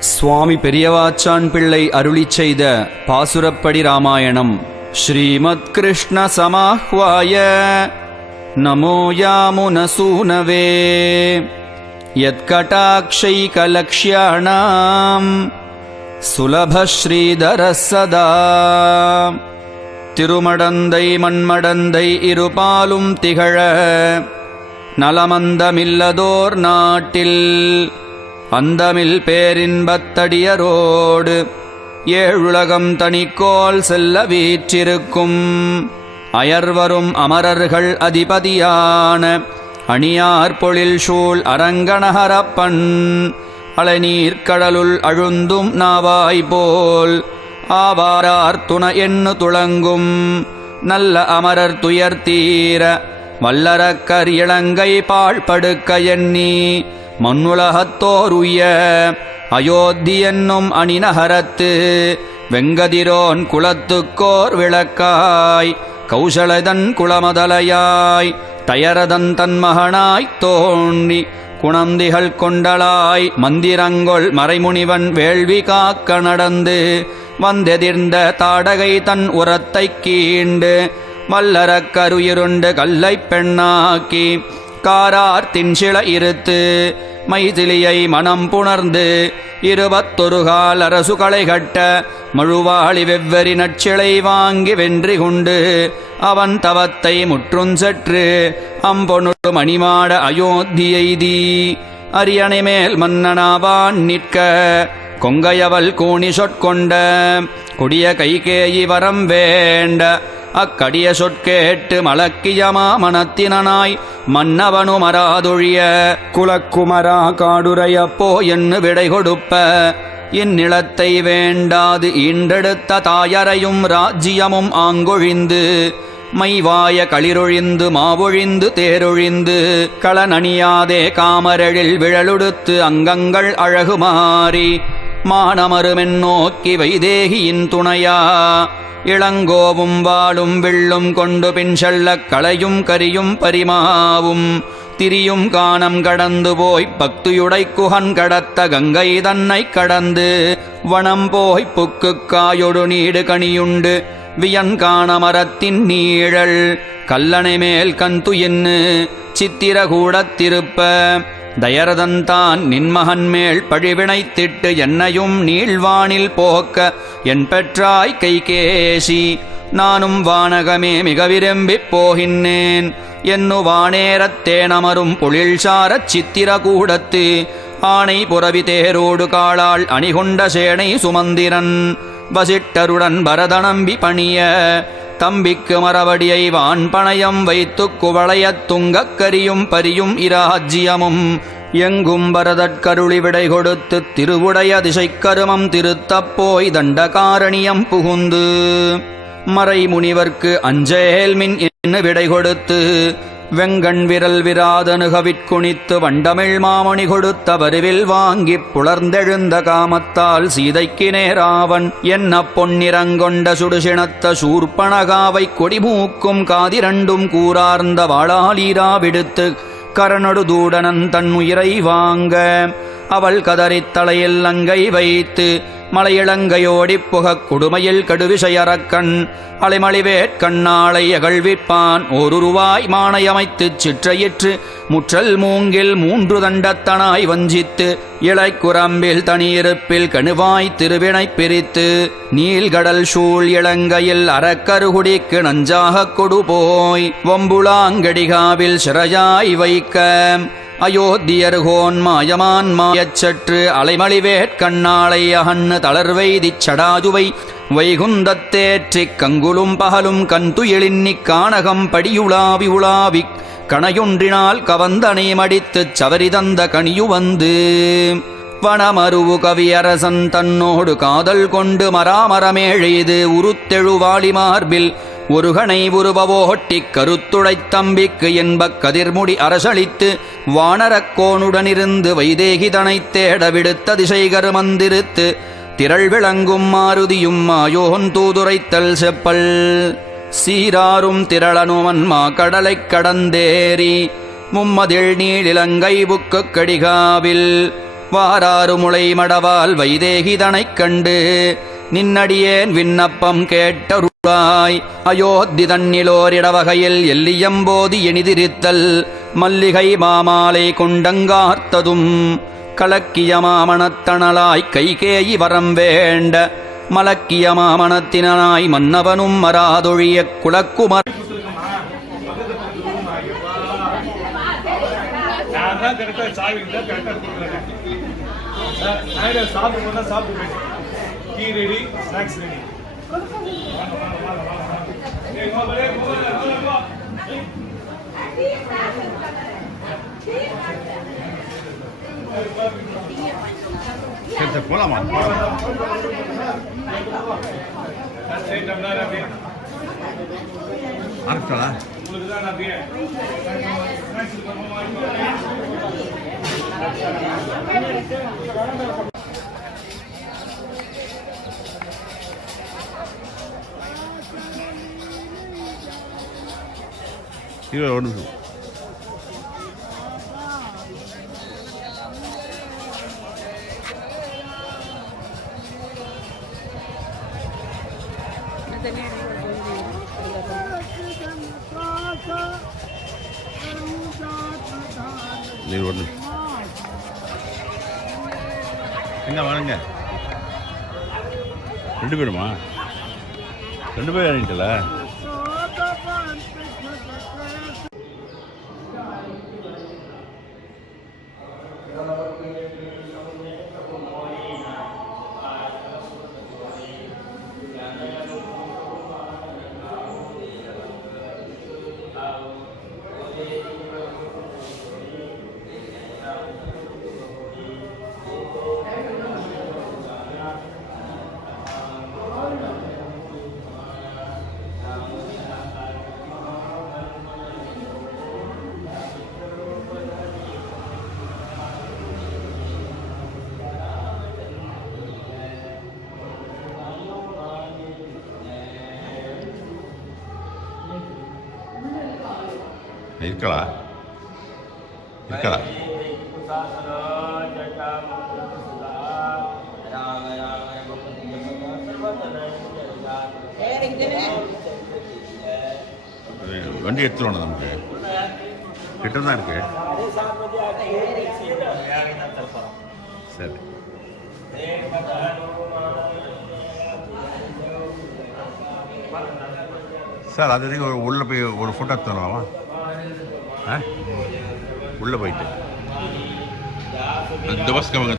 சுவாமி பெரியவாச்சான் பிள்ளை அருளிச் செய்த பாசுரப்படி ராமாயணம். ஸ்ரீமத் கிருஷ்ண சமாஹ்வாய நமோ யாமுனசூனவே யத்கடாக்ஷைகலக்ஷ்யாணாம் சுலபஸ்ரீதரஸ் சதா. திருமடந்தை மண்மடந்தை இருபாலும் திகழ நலமந்தமில்லதோர் நாட்டில் அந்தமில் பேரின்பத்தடியரோடு ஏழுலகம் தனிக்கோல் செல்ல வீற்றிருக்கும் அயர்வரும் அமரர்கள் அதிபதியான அணியார் பொழில் சூழ் அரங்கணஹரப்பன் அலைநீர்க்கடலுள் அழுந்தும் நாவாய்போல் ஆவாரார் துண எண்ணு துளங்கும் நல்ல அமரர் துயர்த்தீர வல்லரக்கர் இளங்கை பாழ்படுக்க எண்ணி மண்ணுலகத்தோருய அயோத்தி என்னும் அணிநகரத்து வெங்கதிரோன் குலத்துக்கோர் விளக்காய் கௌசலதன் குளமதலையாய் தயரதன் தன்மகனாய்த் தோன்றி குணந்திகள் கொண்டலாய் மந்திரங்கொள் மறைமுனிவன் வேள்வி காக்க நடந்து வந்தெதிர்ந்த தாடகை தன் உரத்தைக் கீண்டு வல்லரக்கருயிருண்டு கல்லைப் பெண்ணாக்கி காரார் தின்சில இருத்து மைதிலியை மனம் புணர்ந்து 21 கால் அரசு களை கட்ட மழுவாளி வெவ்வெறி நச்சிலை வாங்கி வென்றி கொண்டு அவன் தவத்தை முற்றுஞ்சற்று அம்பொனு மணிமாட அயோத்தியெய்தி அரியணை மேல் மன்னனாவான் நிற்க கொங்கையவள் கூணி சொற்கொண்ட கொடிய கைகேயி வரம் வேண்ட அக்கடிய சொற்கேட்டு மலக்கியமா மனத்தினாய் மன்னவனு மராதொழிய குலக்குமரா காடுரையப்போ என்று விடை கொடுப்ப இந்நிலத்தை வேண்டாது ஈண்டெடுத்த தாயரையும் ராஜ்யமும் ஆங்கொழிந்து மைவாய களிரொழிந்து மாவொழிந்து தேரொழிந்து களனணியாதே காமரழில் விழலுடுத்து அங்கங்கள் அழகு மாறி மானமருமென் நோக்கி வைதேகியின் துணையா இளங்கோவும் வாளும் வில்லும் கொண்டு பின் செல்லக் களையும் கரியும் பரிமாவும் திரியும் காணம் கடந்து போய்ப் பக்தியுடை குகன் கடத்த கங்கை தன்னை கடந்து வனம் போய்ப் புக்குக் காயொடு நீடு கனியுண்டு வியன் காண மரத்தின் நீழல் கல்லணை மேல் கந்துயின்னு சித்திரகூடத்திருப்ப தயரதன்தான் நின்மகன் மேல் பழிவினைத்திட்டு என்னையும் நீள்வானில் போக்க என் பெற்றாய் கைகேசி நானும் வானகமே மிக விரும்பிப் போகின்றேன் என்னு வானேரத்தேனமரும் பொழில்சாரச் சித்திரகூடத்து ஆணை புரவி தேரோடு காளால் அணிகொண்ட சேனை சுமந்திரன் வசிட்டருடன் பரதநம்பி பணிய தம்பிக்கு மரவடியை வான் பணயம் வைத்துக் குவளையத் துங்கக் கரியும் பரியும் இராஜ்யமும் எங்கும் பரதற்கருளி விடை கொடுத்து திருவுடைய திசைக்கருமம் திருத்தப் போய் தண்டகாரணியம் புகுந்து மறை முனிவர்க்கு அஞ்சேல்மின் என்று விடை கொடுத்து வெங்கண் விரல் விராதனுகவிற்குணித்து வண்டமிழ் மாமணி கொடுத்த வருவில் வாங்கிப் புலர்ந்தெழுந்த காமத்தால் சீதைக்கு நேராவன் என்ன பொன்னிறங்கொண்ட சுடுசிணத்த சூர்பணகாவை கொடிமூக்கும் காதிரண்டும் கூரார்ந்த வாளாலீரா விடுத்து கரணொடு தூடனன் தன் உயிரை வாங்க அவள் கதறித் தலையில் அங்கை வைத்து மலையிளங்கையோடிப் புகக் கொடுமையில் கடுவிசையறக்கண் அலைமளிவேற்கண்ணாளை அகழ்விப்பான் ஓருருவாய் மானையமைத்துச் சிற்றையிற்று முற்றல் மூங்கில் 3 தண்டத்தனாய் வஞ்சித்து இளைக்குரம்பில் தனியிருப்பில் கணுவாய் திருவினைப் பிரித்து நீள்கடல் சூழ் இளங்கையில் அறக்கருகுடிக்கு நஞ்சாகக் கொடுபோய் வம்புளாங்கடிகாவில் சிறையாய் வைக்க அயோத்தியர்கோன் மாயமான் மாயச்சற்று அலைமளிவேற்கண்ணாளை அகன்னு தளர்வைதிச் சடாதுவை வைகுந்தத்தேற்றிக் கங்குலும் பகலும் கந்துயிலின்னிக் கானகம் படியுலாவி உலாவிக் கணையொன்றினால் கவந்தனை மடித்துச் சவரிதந்த கனியு வந்து வனமருவு கவியரசன் தன்னோடு காதல் கொண்டு மராமரமேழெய்து உருத்தெழுவாளி மார்பில் ஒருகனை உருவவோட்டிக் கருத்துடைத் தம்பிக்கு என்பக் கதிர்முடி அரசளித்து வானரக்கோனுடனிருந்து வைதேகிதனைத் தேட விடுத்த திசைகரு மந்திருத்து திரள் விளங்கும் மாருதியும் மாயோன் தூதுரைத்தல் செப்பல் சீராரும் திரளனுமன்மா கடலைக் கடந்தேறி மும்மதில் நீளிலங்கை புக்குக் கடிகாவில் வாராறு முளை மடவால் வைதேகிதனைக் கண்டு நின்னடியேன் விண்ணப்பம் கேட்டருளாய். அயோத்தி தன்னிலோரிடவகையில் எல்லியம்போது எனிதிரித்தல் மல்லிகை மாமாலை கொண்டங்கார்த்ததும் கலக்கிய மாமணத்தணலாய் கைகேயி வரம் வேண்ட மலக்கிய மாமணத்தினாய் மன்னவனும் மராதொழிய குலக்குமர் போலாமா? ஆரம்பிச்சா இது ஒரு நிமிஷம். நீ ஒன்று என்ன வாங்க 2 பேருமா 2 பேர் அணிட்டல இருக்கலாம் இருக்கலாம். வண்டி எடுத்துருவோம் நமக்கு கிட்ட தான் இருக்கு. சரி சார் அது உள்ளே போய் ஒரு ஃபோட்டோ எடுத்துருவாமா? உள்ளே போயிட்டு இந்த பஸ்க்கு அவங்க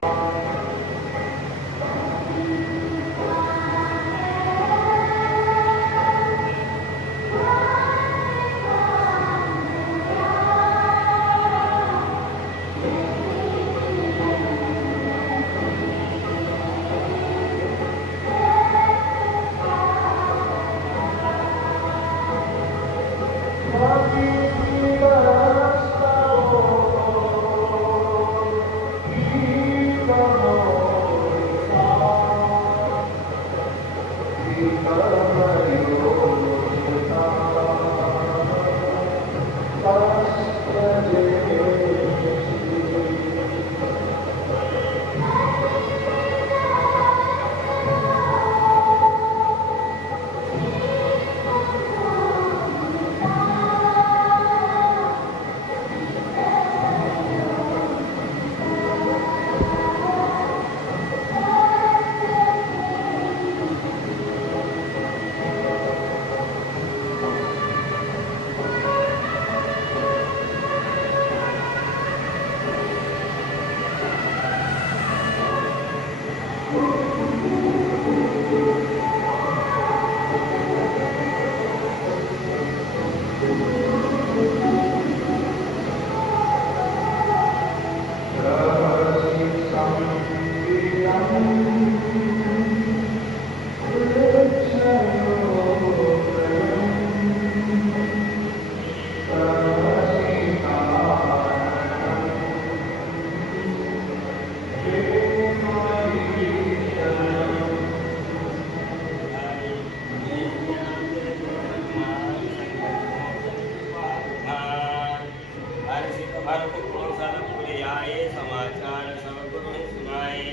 चार सब गुण सुनाए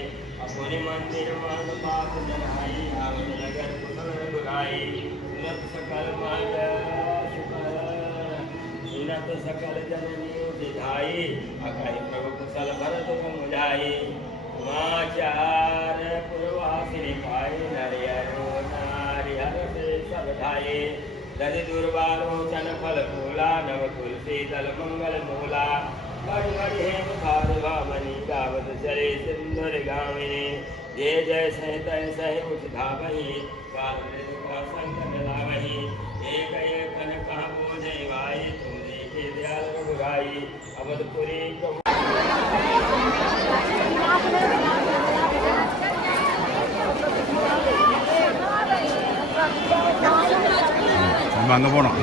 अपने मंदिर मान बाप जनाई आवत नगर कुशल बुराई सुनत सकल सुनत सकल जननी विधाई अकहि प्रभु कुशल भरत मुझाई समाचार पूर्वासिनी पाए नरियरो नारिहर से सब ढाए दधि दुर्वालोचन फल फूला नव तुलसी दल मंगल मूला बड़ बड़ हेम खार भावनी गावत चले सिंदूर गामिनी जय जय सह तय सह उठ धावही काल का संकट लावही एक एक कन कहाँ बोझे भाई तुम देखे दयाल रघुराई अवधपुरी நம்ம அங்கே போனோம்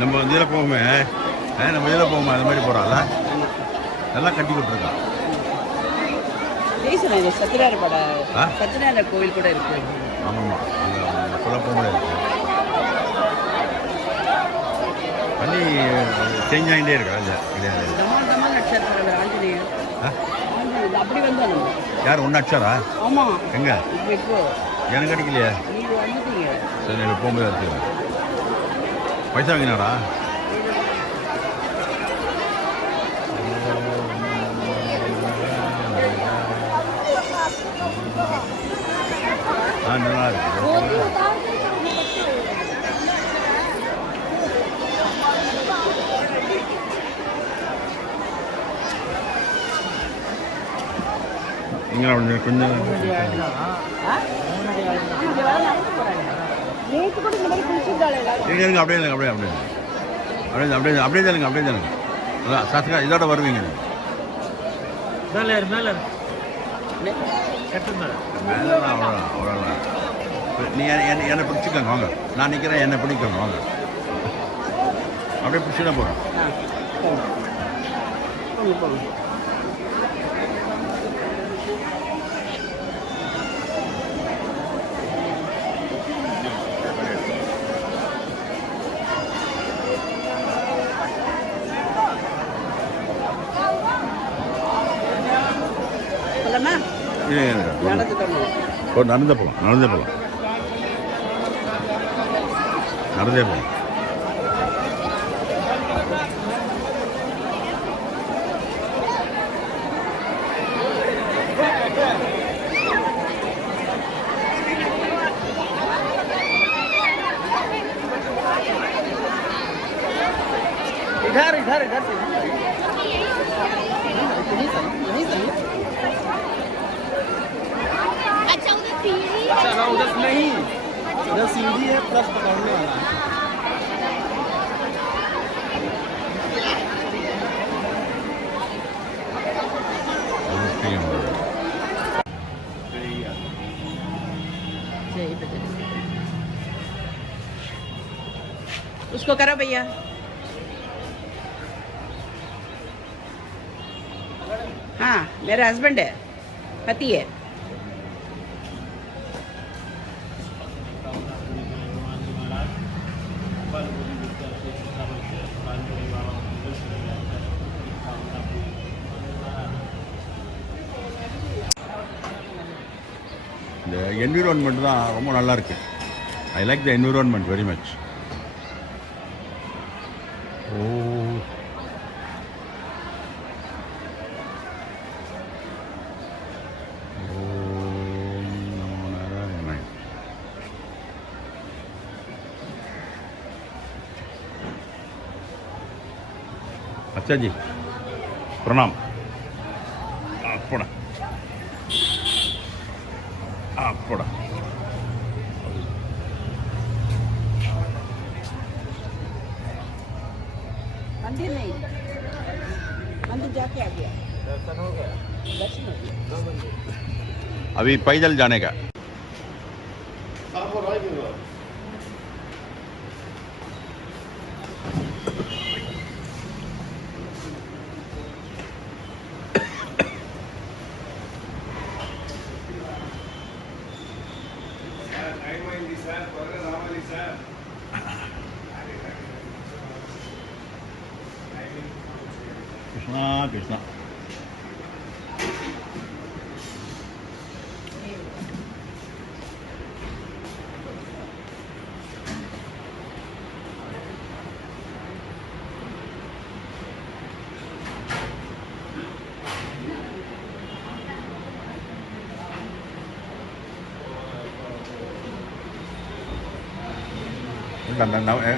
நம்ம இதில் போவோமே நம்ம இதில் போவோமே அது மாதிரி போகிறோம்ல நல்லா கட்டி கொடுத்துருக்கான் சத்யநாராயண கோவில் கூட இருக்கு. ஆமாம்மா அங்கே சொல்ல போக முடியாது பண்ணி சேஞ்ச் ஆகிட்டே இருக்கா இல்லை கிடையாது நட்சத்திரம் ஆஞ்சநேயர் அப்படி வந்தோம். யார் ஒன்று அடிச்சாரா? ஆமாம். எங்கே இப்போ எனக்கு அடிக்கலையே. நீங்கள் வந்துட்டீங்க. சரி எனக்கு போகும்போது எடுத்துக்கிறேன். பைசா வாங்கினாரா? நல்லா இருக்கு. இங்கே கொஞ்சம் இருங்க அப்படியே அப்படியே அப்படியே அப்படியே அப்படியே அப்படியே தானுங்க அப்படியே தானுங்க சத்துக்கா இதோட வருவீங்க மேலே மேலே அவ்வளோதான் அவ்வளோதான் நீ என்னை பிடிச்சிக்கோங்க வாங்க நான் நிற்கிறேன் என்னை பிடிக்கோங்க வாங்க அப்படியே பிடிச்சிட போகிறோம். நடந்தே போகலாம் நடந்தே போகலாம் நடந்தே போகலாம். इधर इधर इधर से नहीं सही अच्छा उधर सीढ़ी अच्छा हाँ उधर नहीं उधर सीढ़ी है प्लस पकड़ने वाला है. उसको करो भैया. हाँ मेरा हस्बैंड है पति है. இந்த என்விரான்மெண்ட் தான் ரொம்ப நல்லா இருக்கு. I like the environment very much. Oh अच्छा जी प्रणाम. आपड़ा आपड़ा मंदिर नहीं मंदिर जाके आ गया. दर्शन हो गया. दर्शन हो गया. अभी पैदल जाने का. कृष्णा கிருஷ்ணா.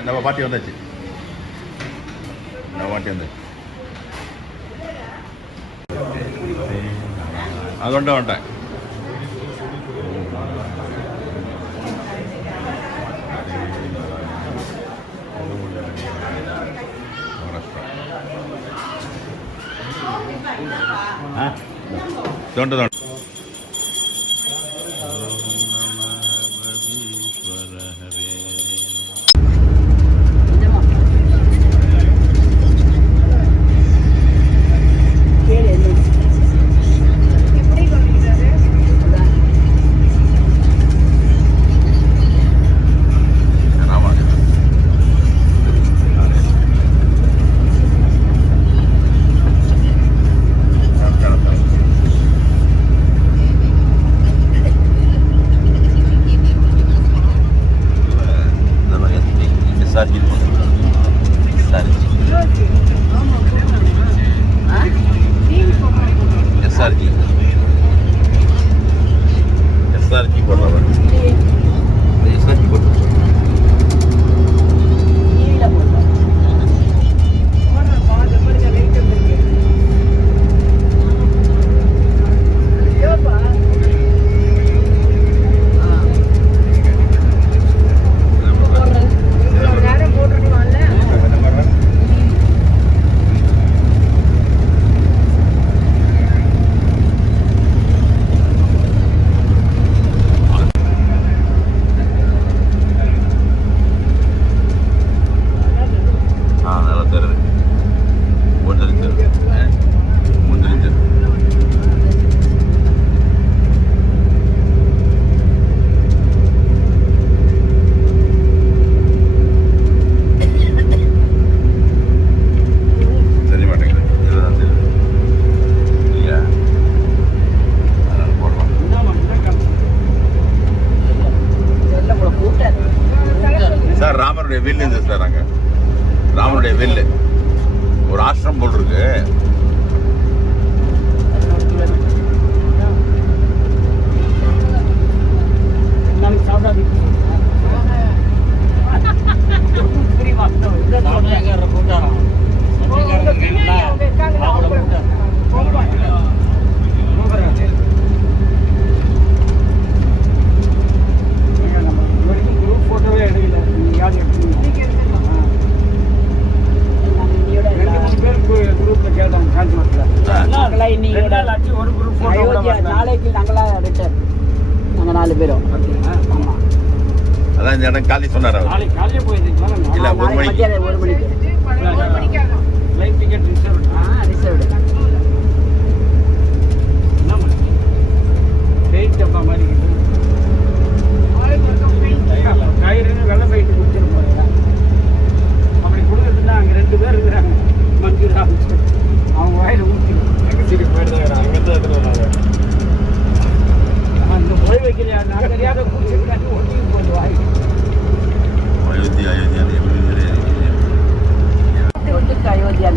நம்ம பாட்டி வந்தாச்சு. நம்ம பாட்டி வந்தாச்சு. அது வந்துட்டேன். தோண்ட SRG போடுறவர் SRG போடுறவர் வில்லு இருந்தது சார். அங்கே ராமனுடைய வில்லு ஒரு ஆசிரம் போல் இருக்கு. அதான் இந்த இடம் காலி சொன்னார் அவர். இல்ல 1 மணிக்கு ஃளைட் டிக்கெட் ரிசர்வ்டு வெயிட் டப்பா மாதிரி கயிறுன்னு வெள்ளை ஃபைட்டு கொடுத்துருப்பாங்க. அப்படி கொடுக்குறதுனா அங்கே 2 பேர் இருக்கிறாங்க. மஞ்சள் அவங்க வாயில் ஊற்றி அங்கே சீட்டு போயிட்டு அங்கேருந்து எடுத்துருவாங்க. அந்த போய் வைக்கலையா நான் தெரியாத கூட்டிட்டு ஒட்டிக்கு போகுது வாய். அயோத்தியா அயோத்தியா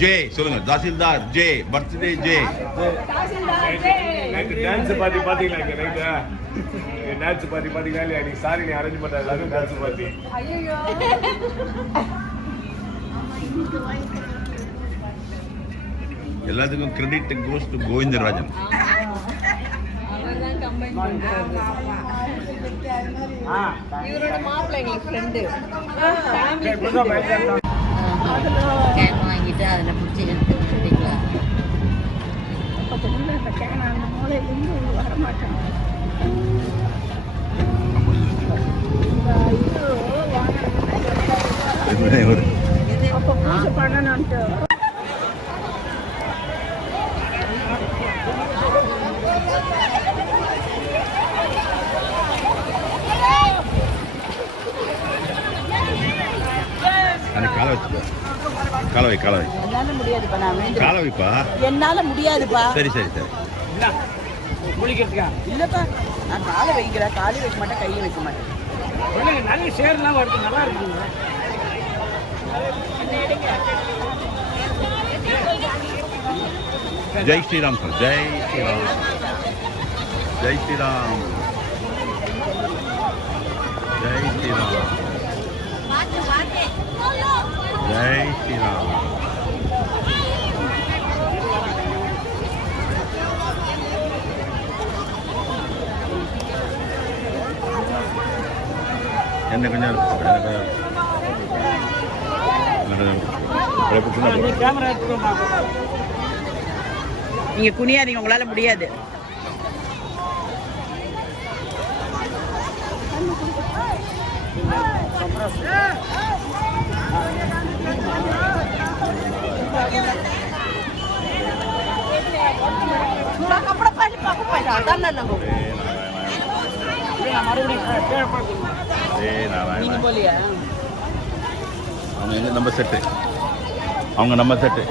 ஜே சொல்லுங்க tahsildar J birthday J dance party பாத்தீங்களா இங்க நைட்டு டான்ஸ் பார்ட்டி பாத்தீங்களா இல்லையா நீ சாரி நீ அரேஞ்ச் பண்ண எல்லாரும் டான்ஸ் பார்ட்டி எல்லாத்துக்கும் கிரெடிட் கோஸ் டு கோவிந்தராஜன். இவரோட மாப்பிள்ளை எங்களுக்கு ஃப்ரெண்டு. கேன் வாங்கிட்டு அதில் பிடிச்சி எடுத்து விட்டுக்கலாம். அந்த கேன் அந்த மூலையிலேருந்து வரமாட்டேன். அப்போ பூஜை பண்ணணுன்ட்டு காலவை என்னால முடியாதுப்பா. நான் வேண்டிய காலவைப்பா என்னால முடியாதுப்பா. சரி குளிக்கிறதுக்கா இல்லப்பா, நான் காலை வைக்கிறேன். காலை வைக்க மாட்டேன், கையை வைக்க மாட்டேன். நல்ல ஷேர்லாம் வருது, நல்லா இருக்குங்க. ஜெய் ஸ்ரீராம் சார். ஜெய் ஸ்ரீராம். ஜெய் ஸ்ரீராம். ஜெய் ஸ்ரீராம். ஜெய் ஸ்ரீராம். என்ன கொஞ்சம் கேமரா எடுத்துக்கோமா. நீங்க குனியாதீங்க, உங்களால முடியாது. நீங்க போலியா? அவங்க எங்க நம்ம செட்டு, அவங்க நம்ம செட்டு.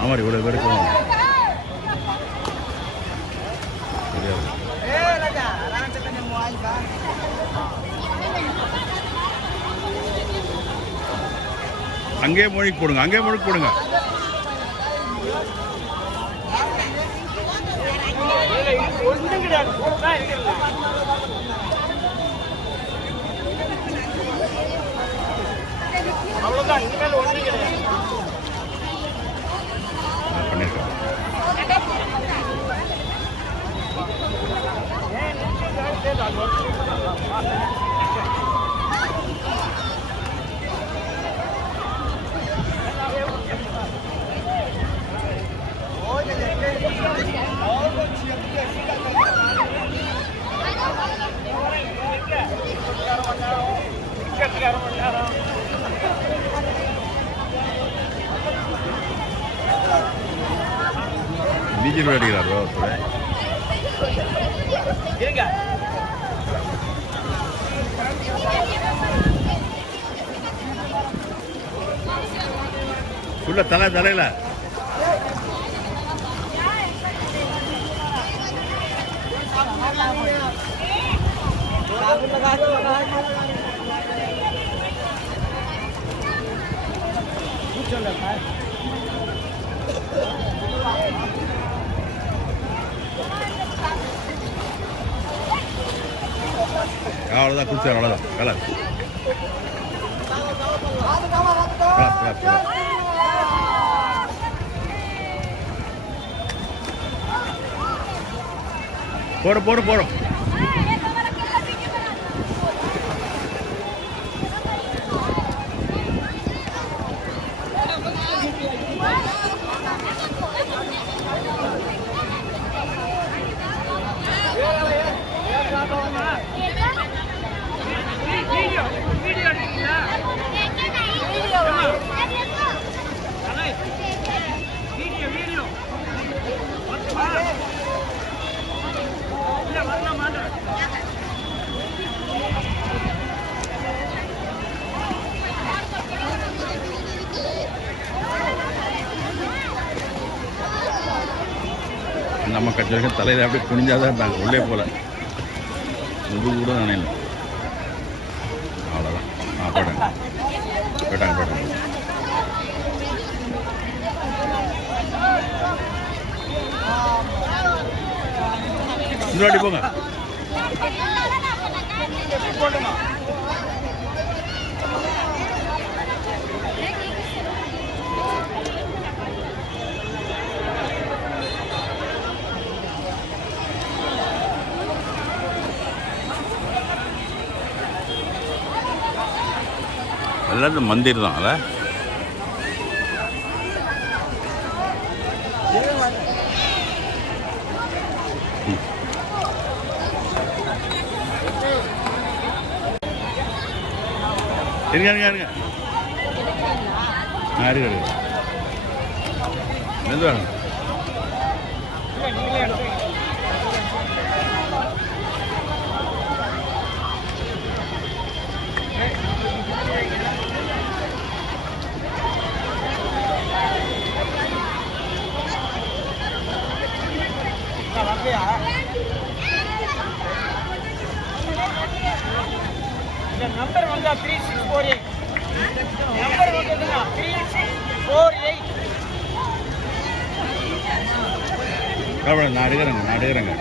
ஆமாடி இவ்வளோ பேருக்கும் அங்கேயே மொழிக்கு போடுங்க, அங்கேயே மொழிக்கு போடுங்க. ஒன்றும் கிடையாது, அவ்வளோதான். இனிமேல் ஒன்றும் கிடையாது. பண்ணியிருக்கோம். நீச்சல் விளையாடுகிறாரோ உள்ள தலையில அவ்வளோதான் குடிச்சார். அவ்வளோதான் கலர் போடும். வீடியோ வரல மாட்டேன். ஆமாம் கட்சி வரைக்கும் தலையில் அப்படியே குனிஞ்சாதான் இருந்தாங்க, உள்ளே போல முது கூட நினைல. அவ்வளோதான். போயிட்டாங்க போயிட்டாங்க போயிட்டாங்க. இந்த வாட்டி போங்க. எல்லாம் இந்த மந்திர் தான். அதை இருங்க இருங்க இருங்க இருங்க எந்த வேணும்? நம்பர் வந்து 3648. நம்பர் வந்து 3648. நான் எடுக்கிறேங்க 3648.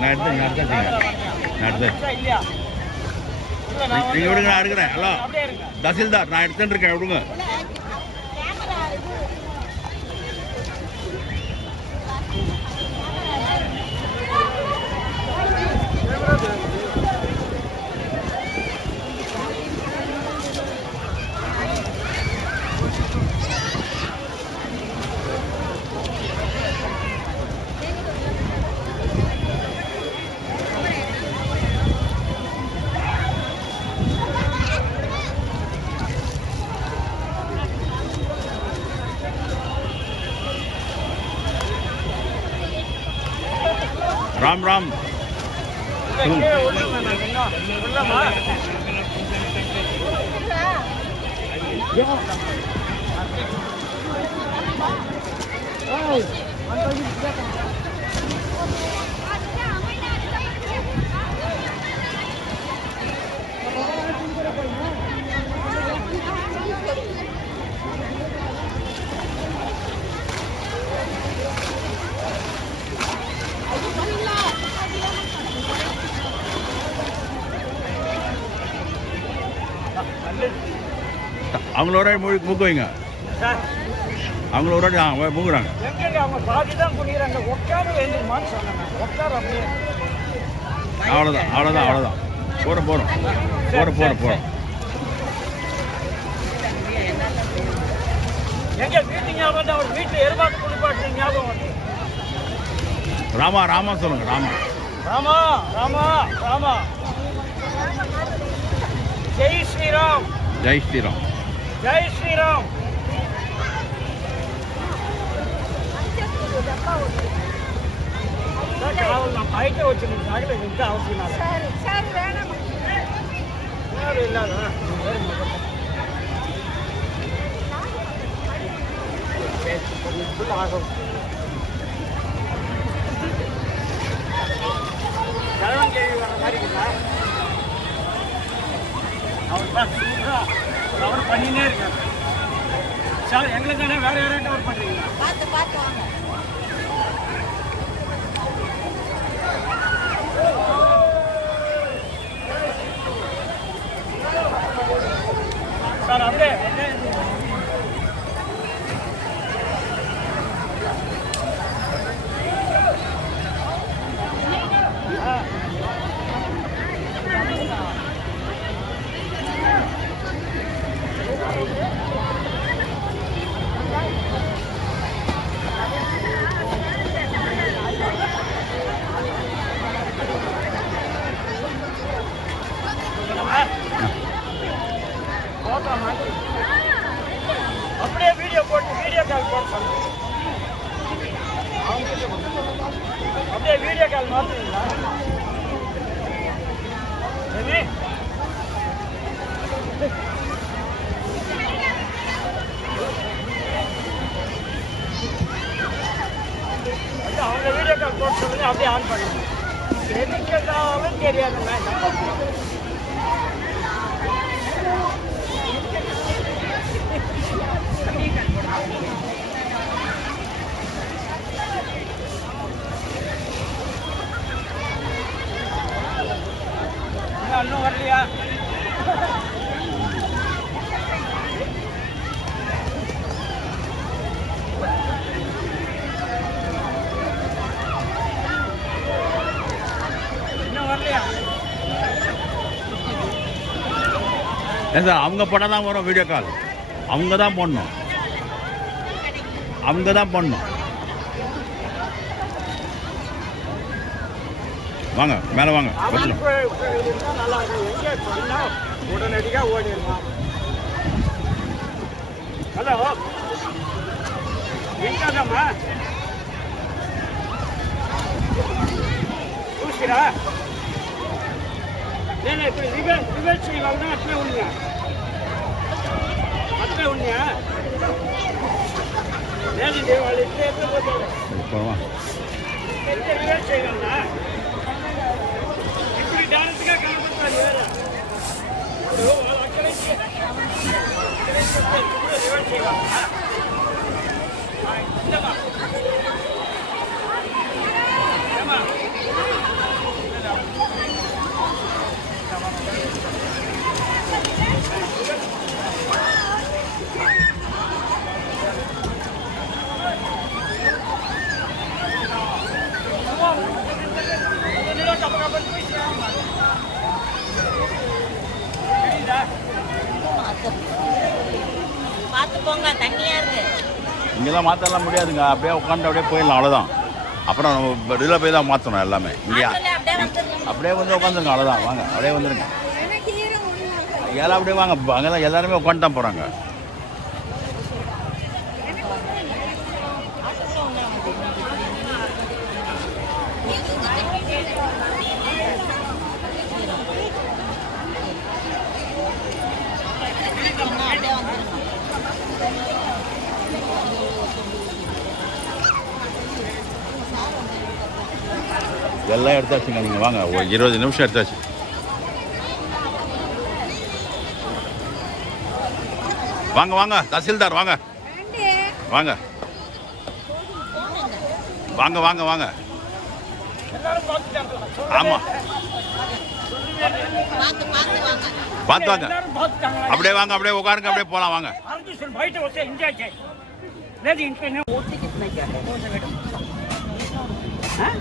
நான் எடுத்தேன் இல்லையா? நீங்கள் விடுங்க, நான் எடுக்கிறேன். ஹலோ தஹசில்தார், நான் எடுத்துட்டு இருக்கேன், விடுங்க. ராம் ராம் அவங்களோட மூக்கு வைங்க. அவங்களோட மூக்குறாங்க. அவங்க பாதி தான் குடிக்கிறாங்க. உட்கார வேண்டியமான்னு சொன்னாங்க. உட்கார அப்படியே. அவ்வளோதான். போகிறோம். எங்க வீட்டு ஞாபகம் அவர் வீட்டு எருமாட்டு குளிப்பாட்டு ஞாபகம் வந்து. ராமா சொல்லுங்க. ராமா. ஜெய் ஸ்ரீராம். కావాలి బయట వచ్చింది జాగ్రత్త ఇంకా అవసరం వెళ్ళాలా ஜனவன் கேள்வி வர மாதிரி இருக்குதா அவர் பண்ணினே இருக்காரு சார். எங்களுக்கான வேற யாராவது ஒர்க் பண்றீங்களா? பார்த்து வாங்க. சார் அப்படியே அப்படியே வீடியோ கால் போட சொல்லுங்க. அப்படியே வீடியோ கால் மாத்துறீங்களா? போட்டு சொல்லுங்க, அப்படியே ஆன் பண்ணுங்க. எதுக்கெல்லாம் தெரியாதுங்க. இன்னும் வரலையா? இன்னும் வரலையா? ஏன் சார் அவங்க போட்டால் தான் வரும் வீடியோ கால். அவங்க தான் போடணும். அவங்க தான் போடணும். வாங்க மேலே வாங்க. அவன் இருந்தால் நல்லா இருக்கும். எங்கே சொன்னா உடனடியாக ஓடிடலாம். ஹலோ, எங்கம்மா చూసిరా? నేను ఇప్పుడు రివర్స్ చేయగలనా? అట్లే ఉన్నాయా? అట్లే ఉన్నాయా? లేదండి, వాళ్ళు ఇట్లే పోతారు. போகலாம். అయితే రివర్స్ చేయగలనా? ఇప్పుడు డైరెక్ట్గా కనబడుతుంది కదా. ఇప్పుడు వాళ్ళు అక్కడ రివర్స్ చేయగలనా? பார்த்து போங்க, தண்ணியா இருக்கு. இங்கெல்லாம் மாற்றலாம் முடியாதுங்க. அப்படியே உட்காந்து அப்படியே போயிடலாம், அவ்வளோதான். அப்புறம் நம்ம இதில் போய் தான் மாற்றணும் எல்லாமே. இங்கே அப்படியே வந்து உட்காந்துருங்க, அவ்வளோதான். வாங்க அப்படியே வந்துடுங்க. எல்லாம் அப்படியே வாங்க. அங்கே தான் எல்லாருமே உட்காந்து தான் போகிறாங்க. எல்லாம் எடுத்தாச்சுங்க. நீங்கள் வாங்க, ஒரு 20 நிமிஷம் எடுத்தாச்சு. வாங்க வாங்க தஹசில்தார், வாங்க வாங்க வாங்க வாங்க வாங்க. ஆமாம், பார்த்து வாங்க. அப்படியே வாங்க, அப்படியே உட்காருங்க, அப்படியே போகலாம். வாங்க. బయట వస్తే ఎంజాయ్ చేయి. లేదు ఇంట్లోనే ఓటీ कितना क्या है? हाँ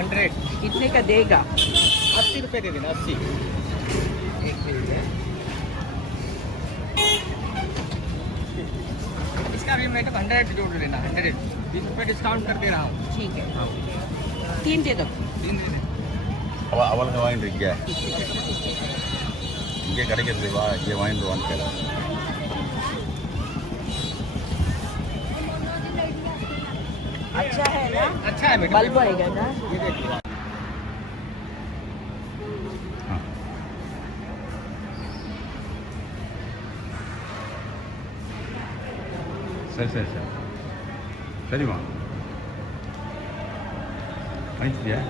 100 कितने का देगा? 80 रुपये दे देना. 80 एक दे दे. इसका भी मैं 100 जोड़ लेना. 100 20 रुपये डिस्काउंट कर दे रहा हूँ. ठीक है, 3 दे दो. 3 दे दे. அவளுங்க வாங்கிட்டு இருக்கீங்க. இங்கே கிடைக்கிறது. வா, இங்கே வாங்கிட்டு வாங்க. अच्छा है ना? अच्छा है बेटा. बल्ब आएगा ना? ये देखिए. சரி சரி சரி சரிம்மா, வாங்கிட்டியா?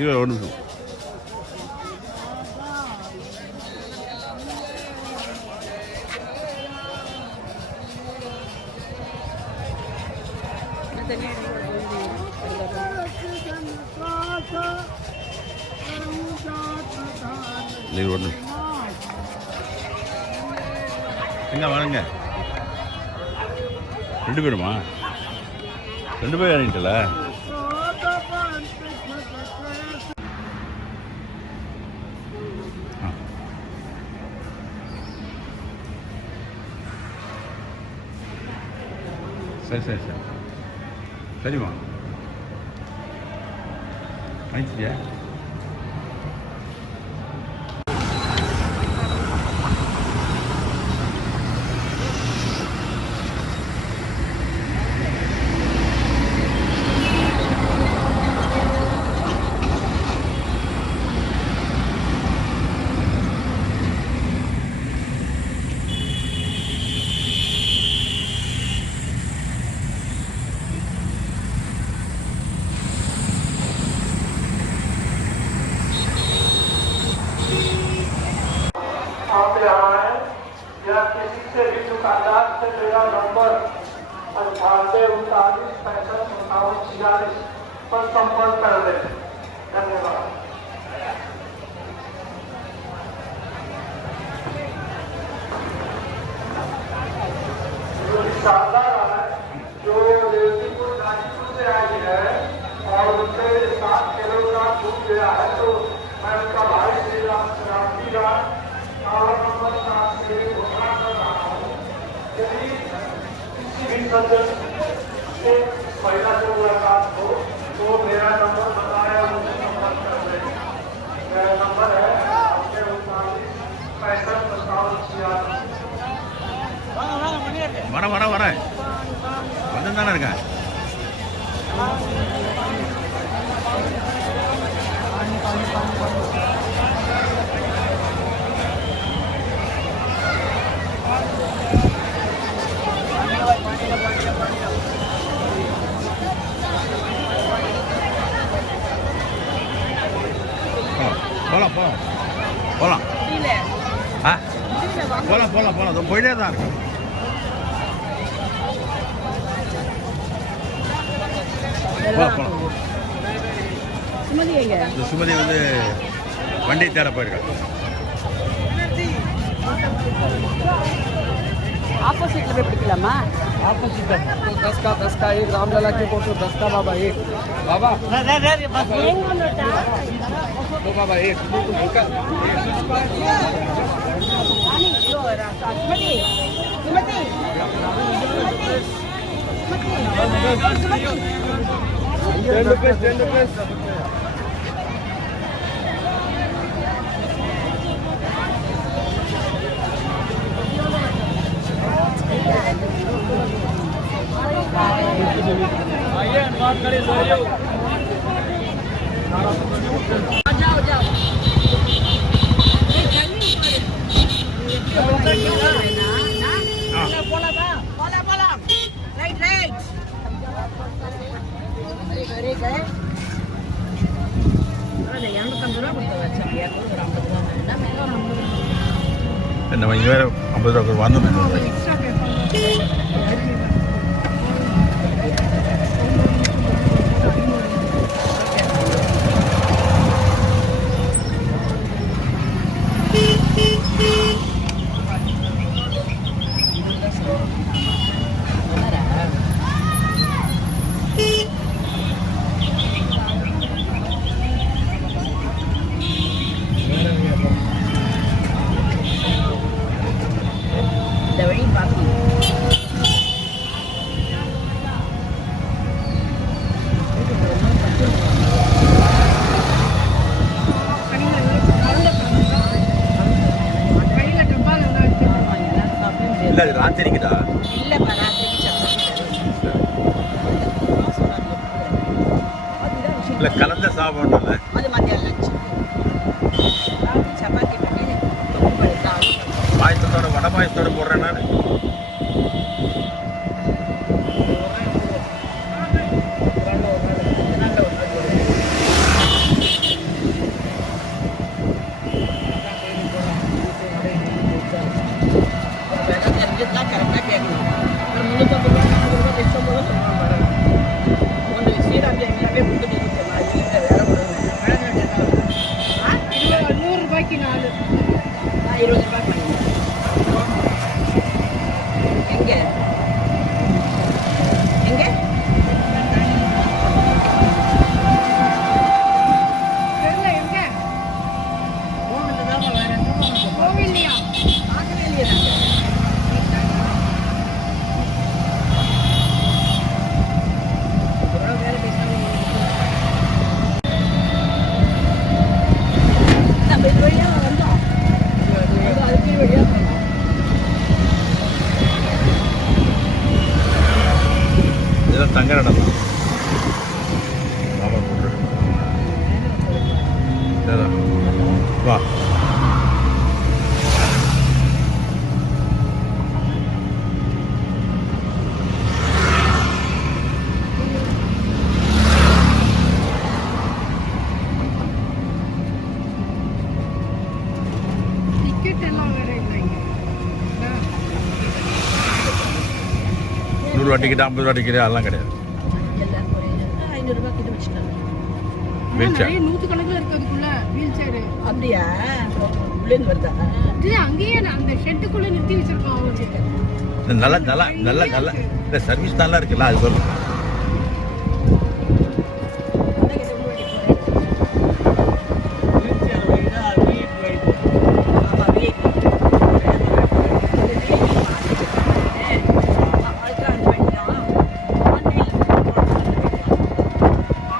இது ஒரு நிமிஷம். இது ஒரு நிமிஷம். எங்க வாங்க, 2 பேருமா? 2 பேர் இறங்கிட்டல. சரி சரி சரி சரிம்மா, வாங்கிட்டியா? से मेरा नंबर 98 पर संपर्क कर लें। धन्यवाद। शानदार है जो रेवतीपुर गाजीपुर से आई है और उससे 7 किलो का दूध गया है, तो मैं उसका भाई श्री राम श्रावणी का नंबर 7 के लिए घोषणा कर रहा हूँ। यदि किसी भी सज्जन से महिला से मुलाकात हो तो मेरा नंबर बताया उनसे संपर्क कर लें। मेरा नंबर है 98 வரேன் வந்து தானே இருக்கேன். போலாம் போயிட்டே தான் இருக்கு. சுமதி வந்து வண்டி தேட போயிருக்காங்க. ஆப்போசிட்ல போய் பிடிக்கலாமா? ऑपोजिट है तो 10 का एक रामलला के फोटो 10 का बाबा एक बाबा तो बाबा एक ₹10 आइए बात करें जाओ जाओ போலாம் ரைட் வெரி குட். அதான் 250 ரூபா கொடுத்து வச்சேன். 250 ரூபா வேண்டாம், மேலே ஒரு 50 ரூபா. நம்ம இங்கே வேறு 50 ரூபா வரணும். எக்ஸ்ட்ரா பே பண்ணுவோம். இந்த வழி பார்க்கணும். இல்லை அது ராத்திரிக்குதா? இல்லைப்பா, ராத்திரிக்கு சப்பாத்தி இல்லை கலந்த சாப்பாடுல அது மத்தியானம் லஞ்சு. ராத்திரி சப்பாத்தி பண்ணி பாயசத்தோட வடை பாயசத்தோட போடுறேன் நான். தெரிஞ்சுதான் கரெக்டாக கேட்கணும். ஒரு 350 ரூபா 40 ரூபா தைக்கும் போது சொல்லுவாங்க. ஒன்று ஸ்ரீராம் ஜெயமியாவே கொடுத்து சொன்னாங்க. இல்லை வேற ஒரு 100 ரூபாய்க்கு 4 நான் 20 ரூபாய் பண்ணிடுறேன். எங்கே கோவில்லையா? பார்க்கவே இல்லையே நம்ம இது வழியாக வந்தோம். அதுக்கு வழியாக போனோம். இதெல்லாம் தங்க இடம் தான். வா டிக்கெட் எல்லாம் வேற இல்லைங்க. டிக்கெட் 50 ரூபா டிக்கெட் அதெல்லாம் கிடையாது. எல்லாரும் ஒரே 500 ரூபாய் கிட்ட வச்சுட்டாங்க. வீல் சேர் நிறைய 100 கணக்குல இருக்கு அதுக்குள்ள வீல் சேர். அப்படியா? உள்ளேந்து வருதா? இது அங்கேயே அந்த ஷெட்டுக்குள்ள நிறுத்தி வச்சிருக்கோம் அவங்களுக்கு. நல்ல இந்த சர்வீஸ் நல்லா இருக்குல்ல அது சொல்லுங்க.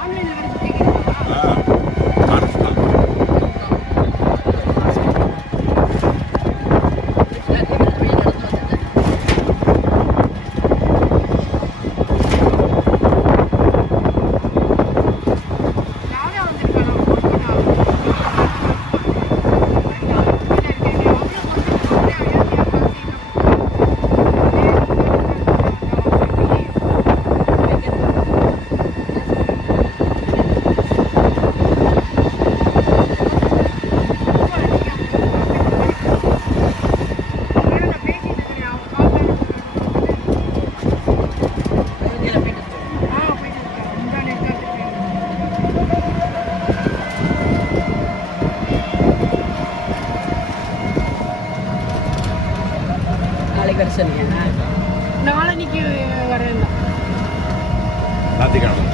ஆன்லைன்ல வேற புக்கிங் யாரா வந்திருக்காங்க நாளைக்கு வர சொன்னீங்க. நாளைக்கு வரேன். ஞாயிற்றுக்கிழமை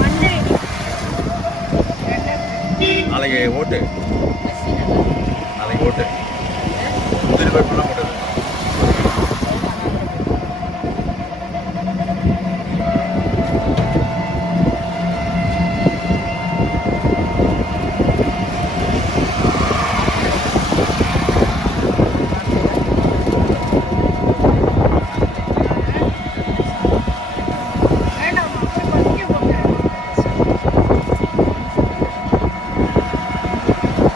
மண்டே நாளைக்கு ஓட்டு முந்திரி பருப்புலாம் போட்டது.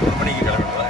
ஒரு மணிக்கு கிளம்பிடுறதா?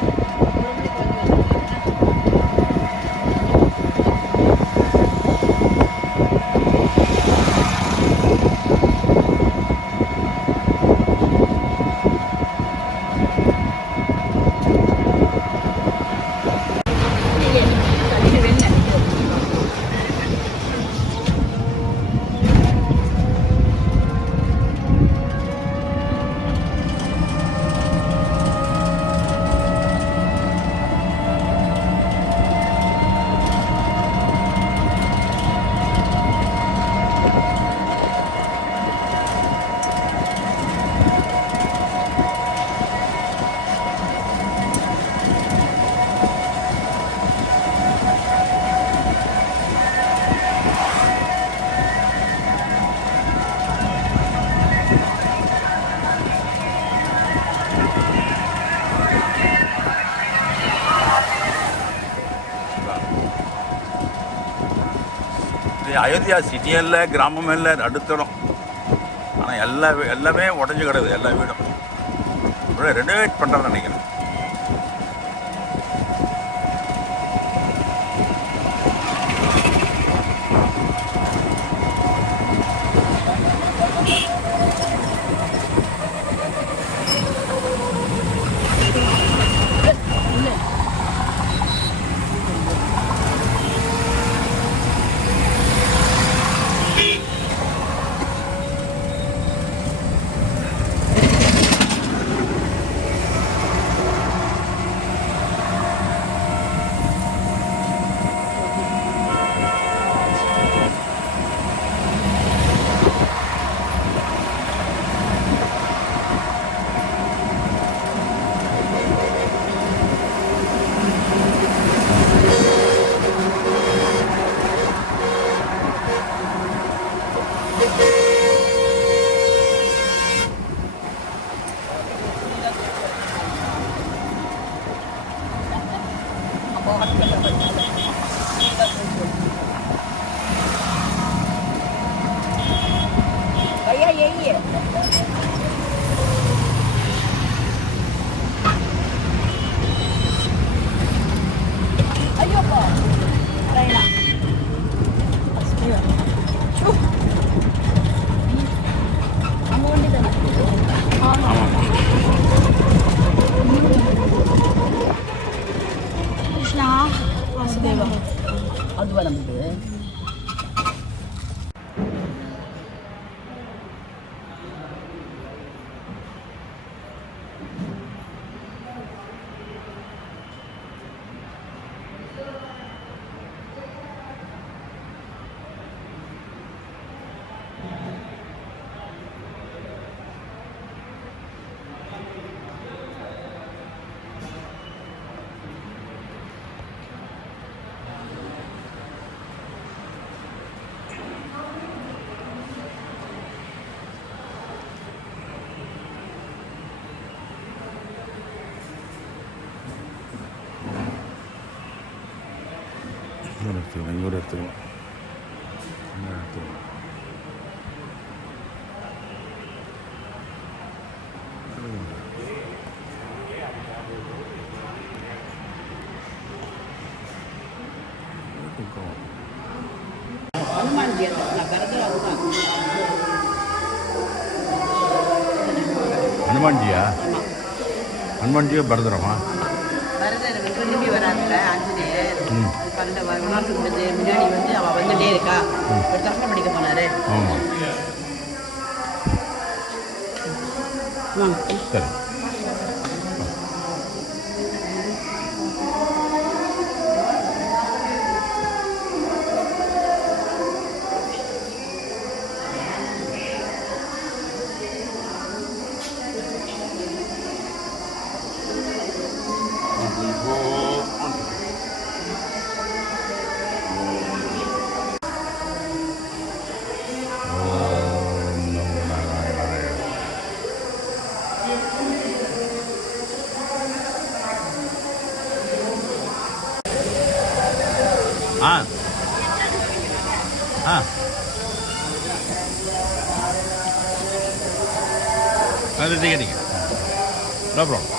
இது அயோத்தியா சிட்டியும் இல்லை கிராமமும் இல்லை, நடுத்தரம். ஆனால் எல்லாமே உடஞ்சி கிடக்குது, எல்லா வீடும் ரெனோவேட் பண்ணுறேன்னு நினைக்கிறேன். भैया यही है। अय्यो रहना कृष्णा वासुदेवा ஹனுமான்ஜி நான் கருதுல அதுதான் ஹனுமான்ஜியா? ஹனுமான்ஜியோ பரதரமா? பரதர் திரும்பி வராதுல ஆஞ்சநேயர் அந்த வனவாசம் முடிஞ்சு முன்னாடி வந்து அவள் வந்துட்டே இருக்கா ஒரு தர்மம் படிக்க போனாரு. ஆமாம், சரி. ஆ ஆ அது டிக்கெட்டிங்க, நோ ப்ராப்ளம்.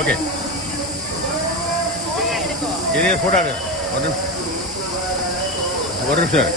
ஓகே, இதே ஃபோட்டோ ஒரு நிமிஷம்.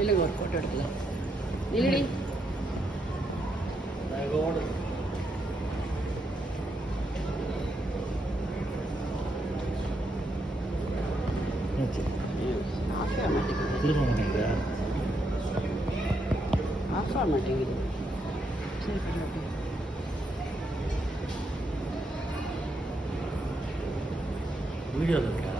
இல்லைங்க ஒரு ஃபோட்டோ எடுக்கலாம் இல்லடி ஆஃப் ஆக மாட்டேங்குது. சரி வீடியோ இருக்கா?